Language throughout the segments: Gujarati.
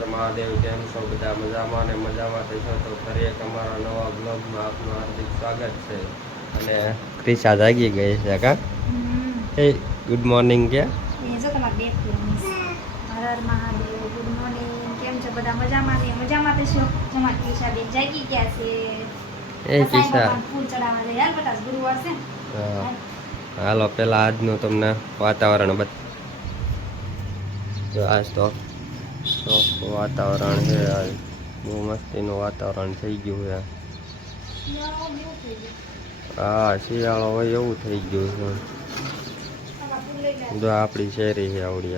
હર મહાદેવ। કેમ છો બધા? મજામાં ને મજામાં થઈશો તો ફરી એક અમારા નવા બ્લોગમાં આપનું હાર્દિક સ્વાગત છે। અને ક્રિશા જાગી ગઈ છે કા? હે ગુડ મોર્નિંગ કે? એ જો તમાર બેટ રમીશ। Har Har Mahadev, good morning. કેમ છો બધા? મજામાં ને મજામાં થઈશો। તમાર ક્રિશા બેન જાગી ગયા છે। એ ક્રિશા ફૂલ ચડાવવા જાય યાર બેટા, ગુરુવાર છે ને। હાલો પેલા આજનું તમને વાતાવરણ આજ તો વાતાવરણ છે। આજ બહુ મસ્તીનું વાતાવરણ થઈ ગયું છે। હા શિયાળો હોય એવું થઈ ગયું છે। જો આપણી શેરી છે આવડી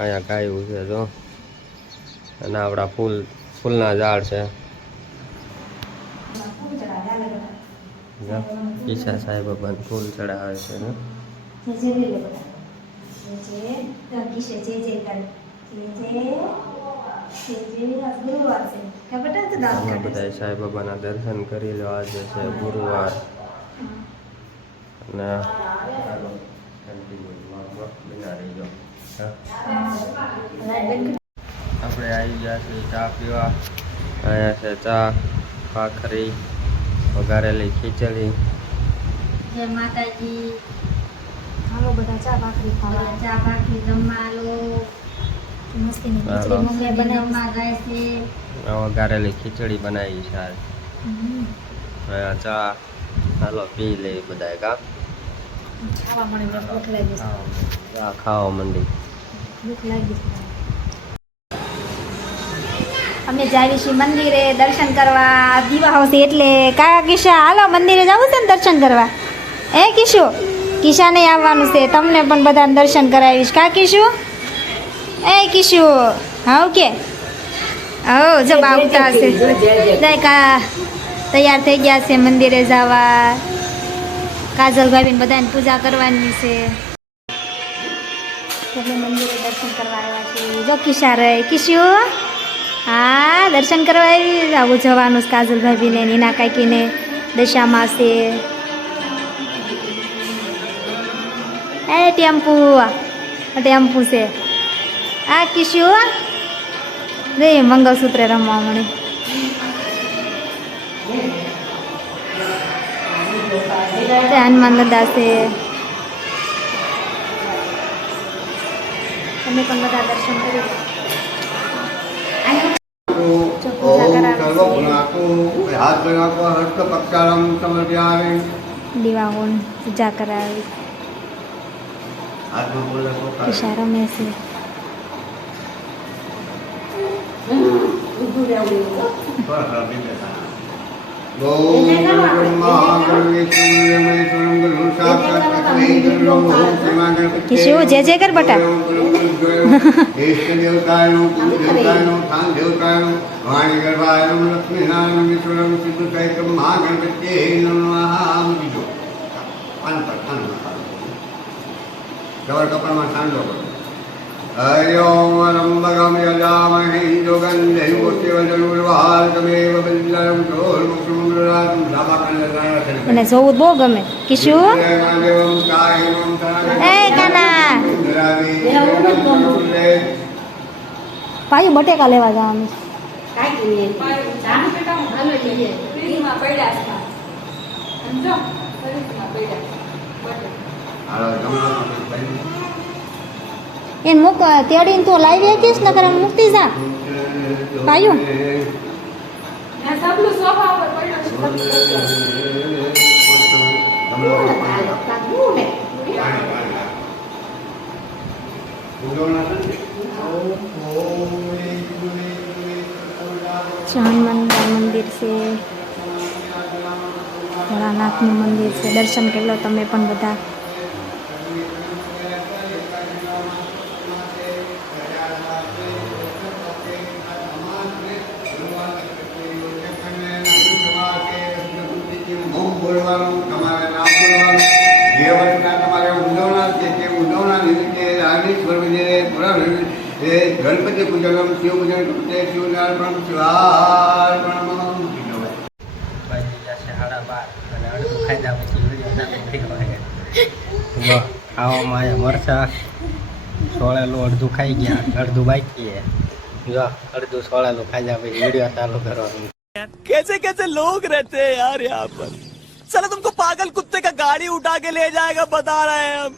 અહીંયા ગાયું છે જો, અને આપણા ફૂલના ઝાડ છે। ઈશા સાહેબ બાબાને ફૂલ ચડાવે છે ને? અમે બધા સાંઈ બાબાના દર્શન કરી લો। આજે છે ગુરુવાર અને આપણે આવી ગયા છીએ ચા પીવા। અહીંયા છે ચા, ભાખરી, વઘારેલી ખીચડી। જય માતાજી। હાલો બધા ચા ભાખરી ખાવા, ચા ભાખરી જમવા હાલો। મસ્તીની ખીચડી મમ્મી બનાવવા જાય છે। વઘારેલી ખીચડી બનાવી છે આજ। અહીંયા ચા હાલો પી લે બધા કા? ખાવા મને ભૂખ લાગી છે। ચા ખાવા માંડી, ભૂખ લાગી છે। અમે જાવી છીએ મંદિરે દર્શન કરવા। દીવા આવશે એટલે કાકા કિશા હાલો મંદિરે જવું છે ને દર્શન કરવા? એ કિશુ, કિશા નહીં આવવાનું છે, તમને પણ બધાને દર્શન કરાવીશ કા કિશુ? એ કિશુ હાવ કે હો જબ આવતા હશે। જાય કા તૈયાર થઈ ગયા છે મંદિરે જવા। કાજલ ભાભીને બધાને પૂજા કરવાની છે એટલે મંદિરે દર્શન કરવા આવ્યા છે। જો કિશા રહે કિશુ, હા દર્શન કરવા આવી આવું જવાનું છે। કાજલ ભાભીને નીના કાકીને દશામાં છે। એ ટેમ્પુ છે આ કિશુ રે મંગળસૂત્ર રમવા મળી। હનુમાન દાદા છે, તમે પણ બધા દર્શન કરી લો। દીવા હોન પૂજા કરાવી કિશા રમે છે। કિશુ જય જય કર બટા। કપાળમાં ઠંડો હરિઓમ રંબગમ યજામહે જોગંધે પુષ્ટિવજનુર્વાલ તમેવ બિલ્લમ ઢોલમુખમુદ્રામ ધાબાકંદરાય। એને જોવું બહુ ગમે કિશુ। એ કાના પાયું બટેકા લેવા જવાનું એને મૂક તેડીને તો લાવી શકીશ નકર આમ મૂકતી જા પાયું। હનુમાન મંદિર છે, ભોળાનાથનું મંદિર છે, દર્શન કરી લો તમે પણ બધા। ગણપતિ પૂજન શિવ પૂજન શિવનારાયણ શિવાર્પણમ। ખાવામાં આવ્યા મરચા છોળેલું અડધું ખાઈ ગયા, અડધું બાકી જો અડધું સોળેલું ખાઈ જાય પછી વિડીયો ચાલુ કરવાનું. कैसे कैसे लोग रहते हैं यार यहाँ पर साला तुमको पागल कुत्ते का गाड़ी उठा के ले जाएगा बता रहे हैं हम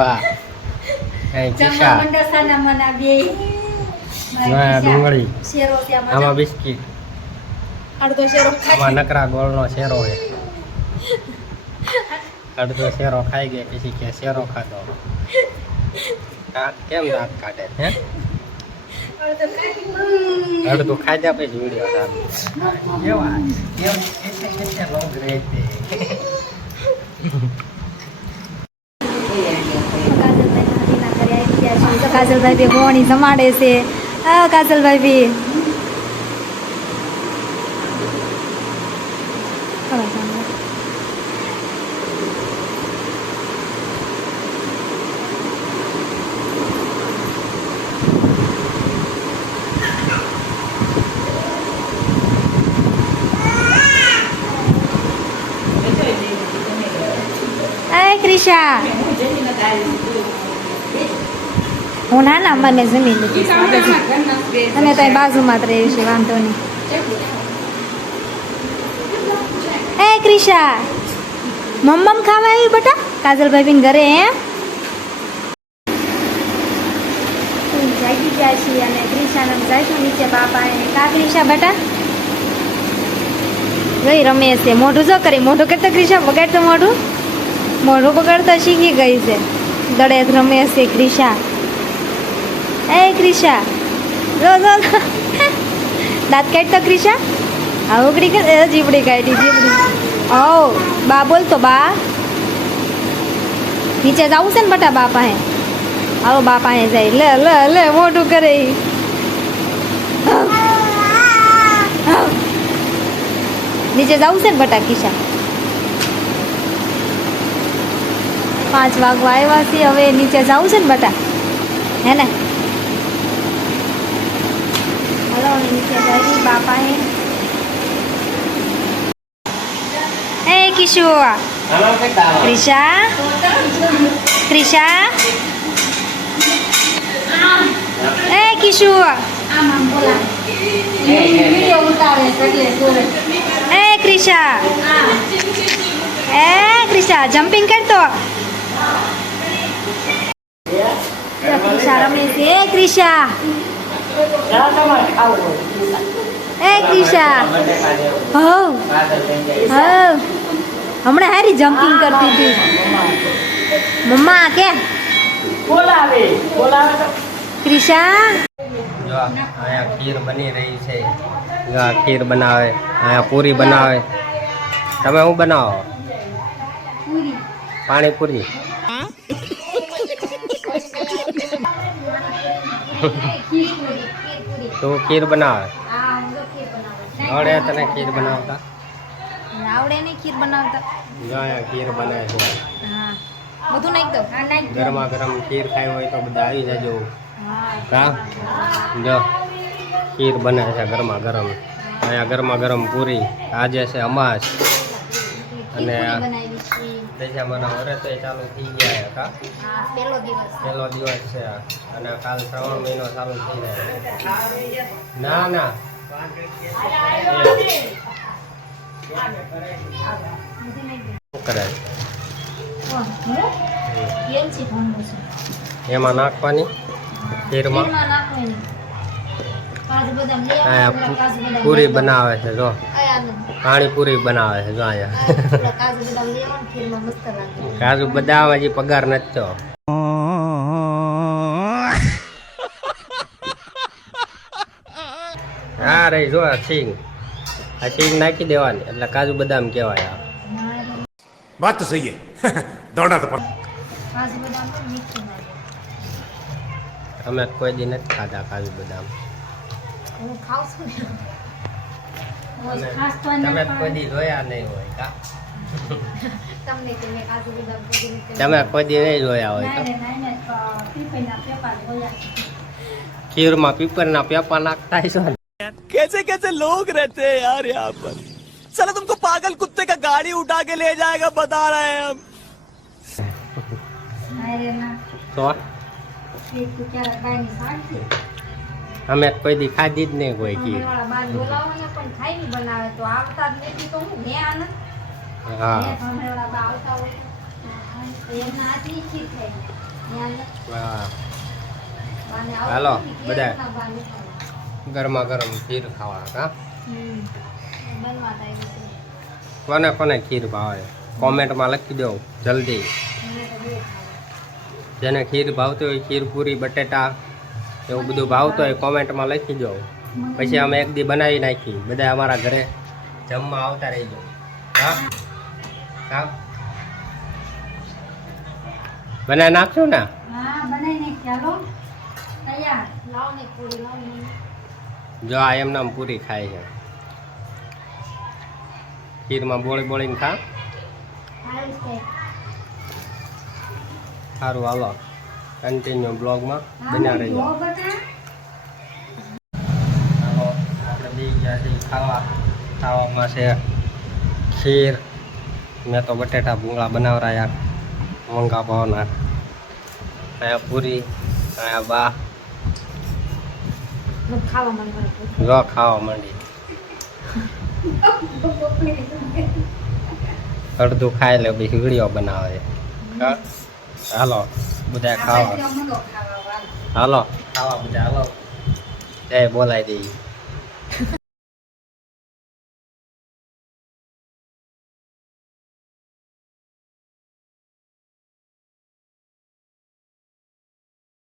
બા કિસ્સા ડુંગળી આમાં બિસ્કીટ અડધો શેરો આમાં નકરા ગોળનો શેરો છે. અડધો શેરો ખાઈ ગયા પછી કે શેરો ખાધો. કેમ દાંત કાઢે હે? અડધું ખાઈ જાય પછી વિડીયો ચાલુ. કેવા કેમ લોગ રહેતે. કાજલભાઈ બી ગોણી જમાડે છે. હા કાજલભાઈ બી ક્રિશા હું ના મને જમીન લીધી અમે તો બાજુમાં જ રહ્યું છે વાંધો નહીં. એ ક્રિશા મમ્મમ ખાવા આવી બેટા કાજલભાઈ બી ઘરે એમ જાગી ગયા છીએ અને ક્રિશાને જઈશું નીચે બાપા કા ક્રિશા બેટા ગઈ રમે છે. મોઢું જો કરી મોઢું કરતા ક્રિશા બગાડતો મોઢું બગાડતા શીખી ગઈ છે. દડે રમે છે ક્રિશા. એ ક્રિશા જો દાંત કાઢતો ક્રિશા આવકડી કે જીબડી કાઢી જીબડી. ઓ બા બોલતો બા નીચે જવું છે ને બટા બા પાસે. આવો બા પાસે જાય લે લે લે મોઢું કરે. નીચે જવું છે ને બટા કિશા. 5 વાગવા આવ્યા છે હવે નીચે જવું છે ને બટા હે ને. હલો નીચે જઈ બાપા હે કિશુ ક્રિશા ક્રિશા એ કિશુ એ ક્રિશા જમ્પિંગ કરતો ક્રિશા રમે છે. એ ક્રિશા હવ હમણાં હારી જમ્પિંગ કરતી હતી મમ્મા કે ક્રિશા. જો અહીંયા ખીર બની રહી છે. જો આ ખીર બનાવે અહીંયા પૂરી બનાવે. તમે શું બનાવો? પાણીપુરી. તું ખીર બનાવે આવડે તને ખીર બનાવતા? આવડે નહીં ખીર બનાવતા. જો અહીંયા ખીર બને છે. હા બધું નાખ દો. હા નાખ દો. ગરમા ગરમ ખીર ખાઈ હોય તો બધા આવી જજો. હા કા જો ખીર બને છે ગરમા ગરમ. અહીંયા ગરમા ગરમ પૂરી. આજે છે અમાસ અને બનાવી છે. દશામાના વરસ તો ચાલુ થઈ ગયા કા. હા પહેલો દિવસ છે અને કાલ શ્રાવણ મહિનો ચાલુ થઈ જાય. ના ના શું કરે એમાં નાખવાની ખીરમાં. પૂરી બનાવે છે જો પાણીપુરી બનાવે છે જો અહીંયા કાજુ બદામ હજી પગાર નથી તો. હા રહી જો સિંગ આ સિંગ નાખી દેવાની એટલે કાજુ બદામ કહેવાય. बात तो सही है दौड़ना तो पड़ा. અમે કોઈ દી નથી ખાધા કાજુ બદામ. તમે કોઈ દી જોયા નહીં હોય કા. તમે કોઈ દી નહીં જોયા હોય તો. ખીરમાં પીપરના પેપા નાખતા હશો ને. कैसे कैसे लोग रहते हैं यार यहाँ पर साला तुमको पागल कुत्ते का गाड़ी उठा के ले जाएगा बता रहे हैं हम. તો ખીર તો ક્યારેક બાયની શાક છે. અમે કોઈ દી ખાધી જ નહીં કોઈ ખીર. અમારા બાર બોલાવો ને પણ ખાઈ નહીં બનાવે તો આવતા જ નથી તો હું મેં આનંદ હા અમારા બા આવતા હોય તો એમના હાથની ખીર ખાઈ ત્યાં હા બાને હાલો, આવતી બધા. કેરના બાને ખાવા. ગરમા ગરમ ખીર ખાવા કા બનવા થાય છે. કોને કોને ખીર ભાવે કોમેન્ટમાં લખી દો જલ્દી. મને તો બહુ ભાવે. જેને ખીર ભાવતી હોય ખીર પૂરી બટેટા એવું બધું ભાવતું હોય કોમેન્ટમાં લખી દો. પછી અમે એક દી બનાવી નાખી બધા અમારા ઘરે જમવા આવતા રહીજો. હા હા બનાવી નાખશું ને. હા બનાવીને ચાલો તૈયાર લાવ ને પૂરી લાવ ને. જો આ એમને આમ પૂરી ખાય છે ખીરમાં બોળી બોળીને ખા. સારું છે. સારું હાલો કન્ટિન્યુ બ્લોગમાં બન્યા રહીજો. જો બટા હાલો આપણે બી ગયા છીએ ખાવામાં છે ખીર. મેં તો બટેટા ભૂંગળા બનાવરાયા મોંઘા ભાવના. અહીંયા પૂરી અહીંયા બા ખાવા મન કરે. જો ખાવા માંડી. અડધું ખાઈ લે પછી વીડિયો બનાવે. હા? હાલો બધા ખાવા. હાલો ખાવા બધા હાલો જય બોલાવી દઈએ.